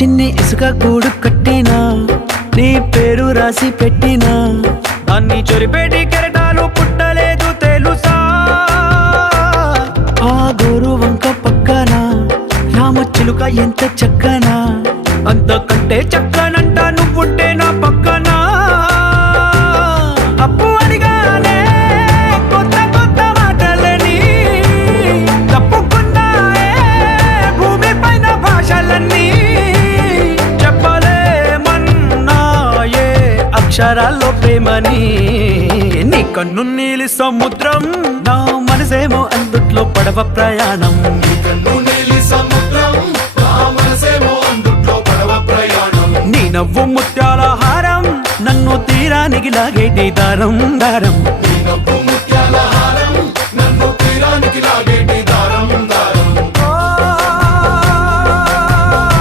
చిన్ని ఇసుక గూడు కట్టినా నీ పేరు రాసి పెట్టినా దాన్ని చొరిపేటి కెరటాలు పుట్టలేదు తెలుసా ఆ గోరు వంక పక్కన రామచిలుక ఎంత చక్కనా అంతకంటే చక్కనంట నువ్వుంటే నా పక్కన అప్పు అడిగానే కొత్త కొత్త మాటలని తప్పుకున్నాయే భూమి పైన భాషలన్నీ చెప్పలేమన్నాయే అక్షరాల్లో ప్రేమని నీ కన్ను నీలి సముద్రం నా మనసేమో అందుట్లో పడవ ప్రయాణం నీ నవ్వు ముత్యాల హారం నన్ను తీరానికి లాగేటి దారం దారం